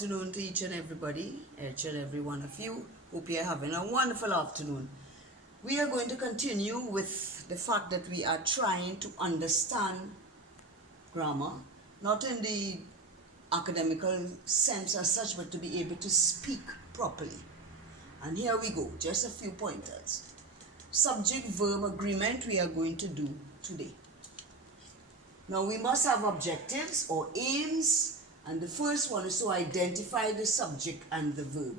afternoon to each and every one of you. Hope you're having a wonderful afternoon. We are going to continue with the fact that we are trying to understand grammar, not in the academical sense as such, but to be able to speak properly. And here we go, just a few pointers. Subject-verb agreement we are going to do today. Now we must have objectives or aims, and the first one is to identify the subject and the verb.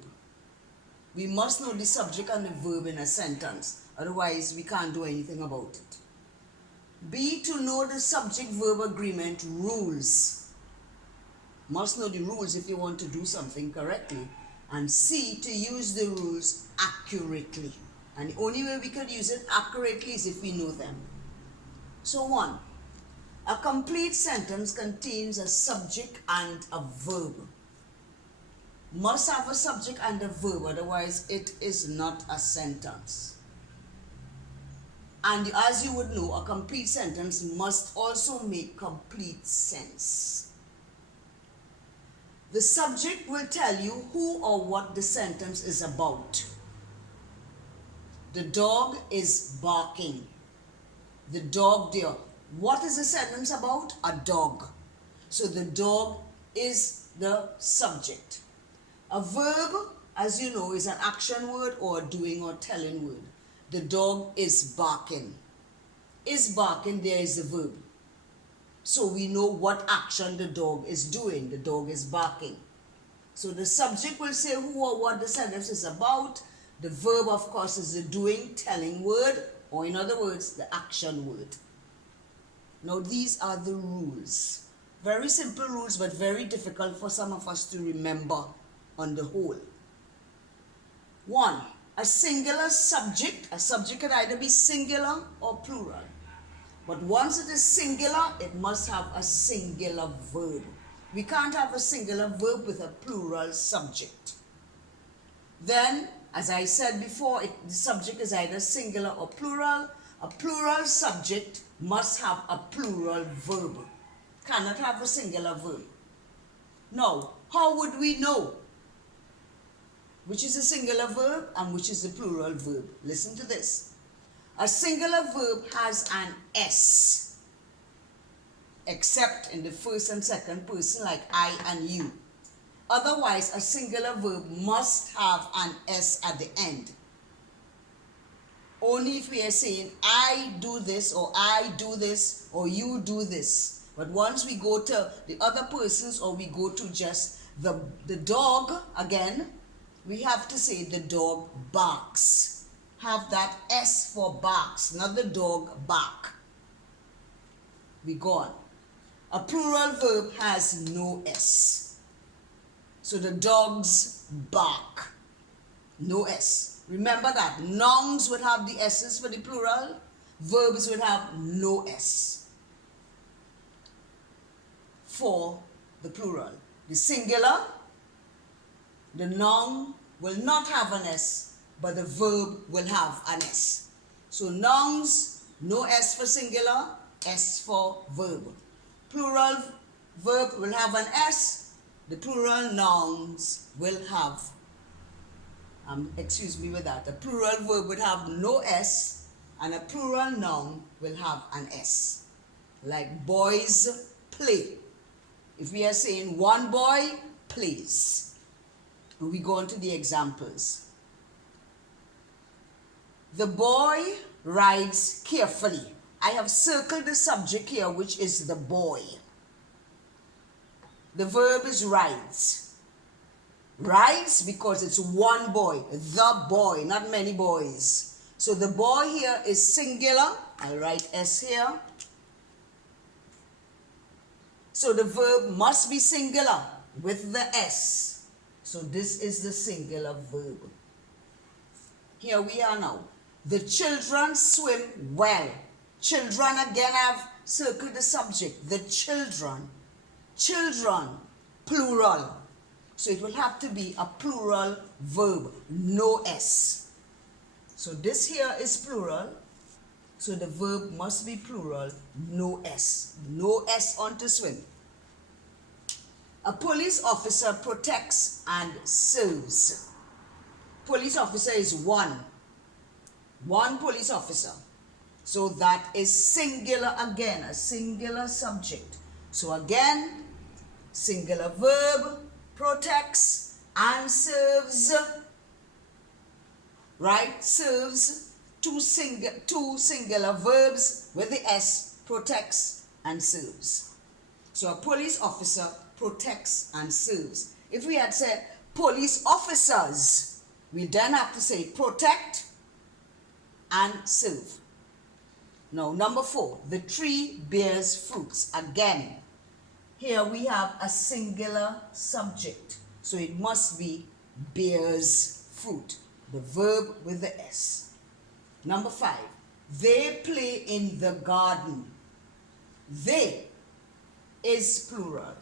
We must know the subject and the verb in a sentence, otherwise we can't do anything about it. B, to know the subject-verb agreement rules. Must know the rules if you want to do something correctly. And C, to use the rules accurately. And the only way we could use it accurately is if we know them. So 1. A complete sentence contains a subject and a verb. Must have a subject and a verb, otherwise it is not a sentence. And as you would know, a complete sentence must also make complete sense. The subject will tell you who or what the sentence is about. The dog is barking. The dog there. What is the sentence about? A dog. So the dog is the subject. A verb, as you know, is an action word or a doing or telling word. The dog is barking. Is barking, there is the verb. So we know what action the dog is doing. The dog is barking. So the subject will say who or what the sentence is about. The verb, of course, is the doing, telling word, or in other words, the action word. Now these are the rules. Very simple rules, but very difficult for some of us to remember on the whole. 1. A singular subject. A subject can either be singular or plural. But once it is singular, it must have a singular verb. We can't have a singular verb with a plural subject. Then, as I said before, the subject is either singular or plural. A plural subject must have a plural verb. Cannot have a singular verb. Now, how would we know which is a singular verb and which is the plural verb? Listen to this. A singular verb has an S, except in the first and second person like I and you. Otherwise, a singular verb must have an S at the end. Only if we are saying, I do this, or I do this, or you do this. But once we go to the other persons, or we go to just the dog, again, we have to say the dog barks. Have that S for barks, not the dog bark. We go on. A plural verb has no S. So the dogs bark. No S. Remember that. Nouns would have the S's for the plural. Verbs would have no S for the plural. The singular, the noun will not have an S, but the verb will have an S. So nouns, no S for singular, S for verb. Plural verb will have an S. The plural nouns will have excuse me with that. A plural verb would have no S, and a plural noun will have an S. Like boys play. If we are saying one boy plays. We go on to the examples. The boy rides carefully. I have circled the subject here, which is the boy. The verb is rides. Rides because it's one boy, the boy, not many boys. So the boy here is singular. I'll write S here. So the verb must be singular with the S. So this is the singular verb. Here we are now. The children swim well. Children, again, I've circled the subject. The children. Children, plural. So it will have to be a plural verb, no S. So this here is plural. So the verb must be plural, no S. No S on to swim. A police officer protects and serves. Police officer is one. One police officer. So that is singular again, a singular subject. So again, singular verb, protects and serves. Right? Serves, two singular verbs with the S, protects and serves. So a police officer protects and serves. If we had said police officers, we then have to say protect and serve. Now, number 4, the tree bears fruits. Again, here we have a singular subject. So it must be bears fruit, the verb with the S. Number 5, they play in the garden. They is plural.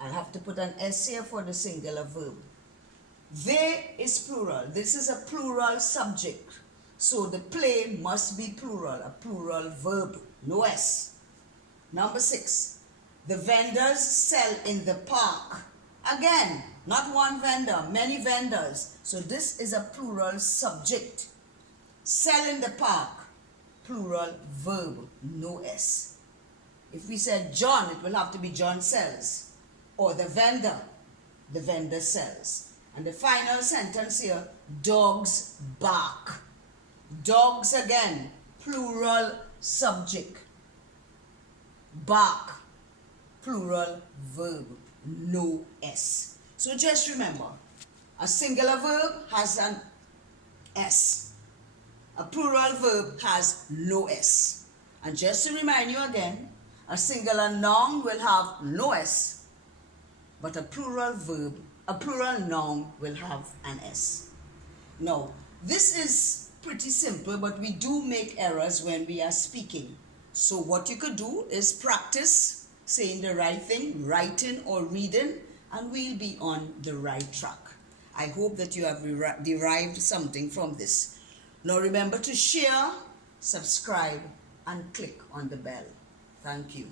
I'll have to put an S here for the singular verb. They is plural. This is a plural subject. So the play must be plural, a plural verb, no S. Number 6, the vendors sell in the park. Again, not one vendor, many vendors. So this is a plural subject. Sell in the park, plural verb, no S. If we said John, it will have to be John sells. Or the vendor sells. And the final sentence here, dogs bark. Dogs again, plural subject. Bark, plural verb, no S. So just remember, a singular verb has an S. A plural verb has no S. And just to remind you again, a singular noun will have no S, but a plural noun will have an S. Now, this is pretty simple, but we do make errors when we are speaking. So what you could do is practice saying the right thing, writing or reading, and we'll be on the right track. I hope that you have derived something from this. Now remember to share, subscribe, and click on the bell. Thank you.